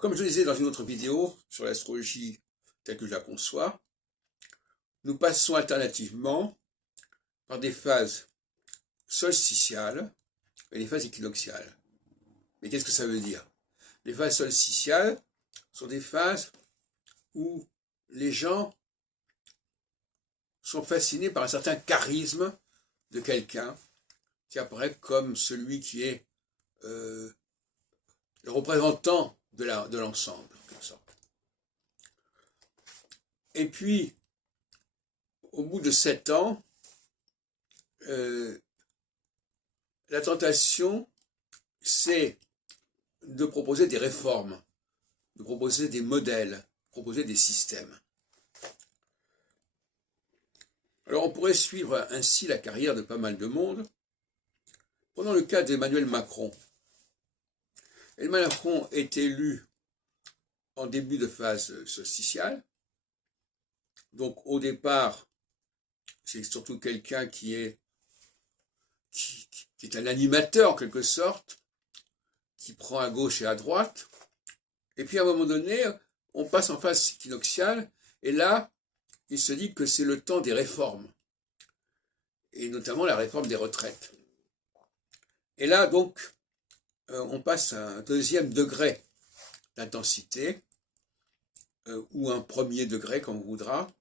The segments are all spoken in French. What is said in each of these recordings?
Alors, comme je le disais dans une autre vidéo sur l'astrologie telle que je la conçois, nous passons alternativement par des phases solsticiales et des phases équinoxiales. Mais qu'est-ce que ça veut dire? Les phases solsticiales sont des phases où les gens sont fascinés par un certain charisme de quelqu'un qui apparaît comme celui qui est le représentant de l'ensemble, en quelque sorte. Et puis, au bout de 7 ans, la tentation, c'est de proposer des réformes, de proposer des modèles, de proposer des systèmes. Alors on pourrait suivre ainsi la carrière de pas mal de monde. Prenons le cas d'Emmanuel Macron. Emmanuel Macron est élu en début de phase solsticiale. Donc au départ, c'est surtout quelqu'un qui est un animateur en quelque sorte, qui prend à gauche et à droite. Et puis à un moment donné, on passe en phase équinoxiale, et là, il se dit que c'est le temps des réformes, et notamment la réforme des retraites. Et là, donc, on passe à un deuxième degré d'intensité, ou un premier degré, comme on voudra.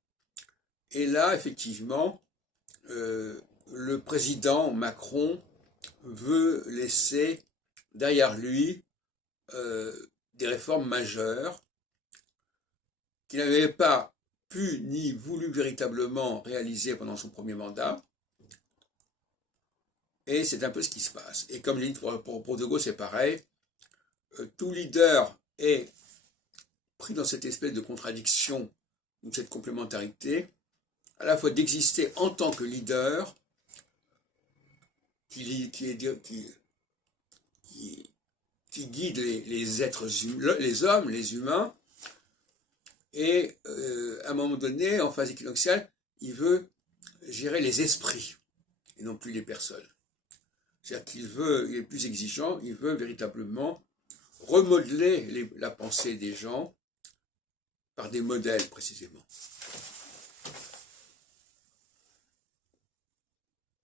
Et là, effectivement, le président Macron veut laisser derrière lui des réformes majeures qu'il n'avait pas pu ni voulu véritablement réaliser pendant son premier mandat. Et c'est un peu ce qui se passe. Et comme je l'ai dit pour De Gaulle, c'est pareil. Tout leader est pris dans cette espèce de contradiction ou cette complémentarité, à la fois d'exister en tant que leader, qui guide les êtres humains, les hommes, les humains, et à un moment donné, en phase équinoxiale, il veut gérer les esprits et non plus les personnes. C'est-à-dire il est plus exigeant, il veut véritablement remodeler la pensée des gens par des modèles précisément.